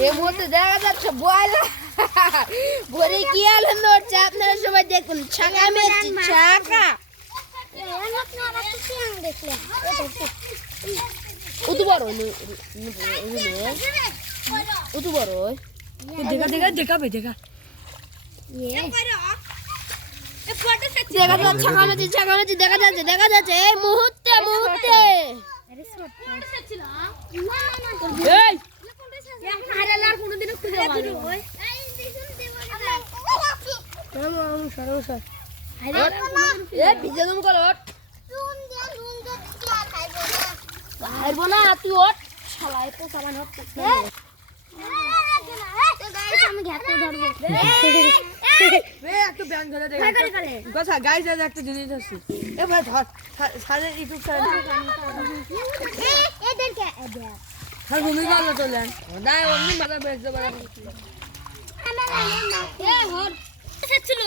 এই মুহূর্তে দেখা যাচ্ছে বয়লা ভরে কি আনন্দ হচ্ছে আপনারা সবাই দেখুন ছাকা মেরেছি ছাকা অত বড় অত বড় দেখাবে দেখা ছাকা মেরেছি দেখা যাচ্ছে এই মুহূর্তে তুই ওঠ শালায় পোকা বান আমি ঘাটতে ধরবো একটু ব্যাং ধরে দেখা গাইজ একটা জিনিস আছে এবার ধর সাদের ইউটিউব চ্যানেল ঘুমি গেল চলেন দাই অমনি মাথা বেঁচতে পারে ছিল